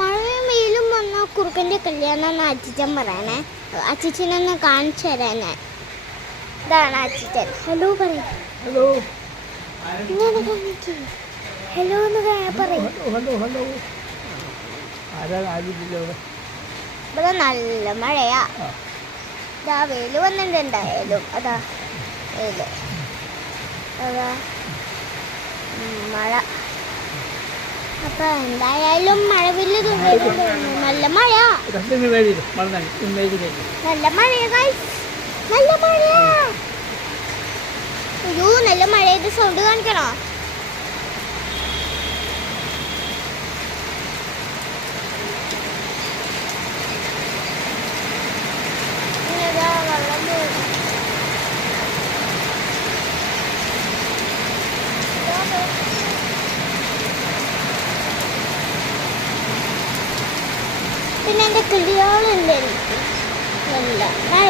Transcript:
മഴയും വെയിലും വന്ന കുറുക്കൻ്റെ കല്യാണം എന്ന് അച്ചിച്ചൻ പറയണേ. അച്ചിച്ചനൊന്ന് കാണിച്ചു തരാൻ ഞാൻ. ഇതാണ് അച്ചിച്ചൻ. ഹലോ പറയും. ഹലോ ഇങ്ങനെ കാണിക്കേ. ഹലോ എന്ന് പറയും. ഇവിടെ നല്ല മഴയാ. ഇതാ വെയിൽ വന്നിട്ടുണ്ട്. എന്തായാലും അതാ വെയിൽ, അതാ മഴ. അപ്പൊ എന്തായാലും മഴവില്ല് നല്ല മഴ, നല്ല മഴയാ ഗൈസ്, നല്ല മഴയാ. അയ്യോ നല്ല മഴയുടെ സൗണ്ട് കാണിക്കണോ? വെള്ളം പോകും. പിന്നെ എൻ്റെ കിളികളുണ്ട് എനിക്ക്. നല്ല മഴ.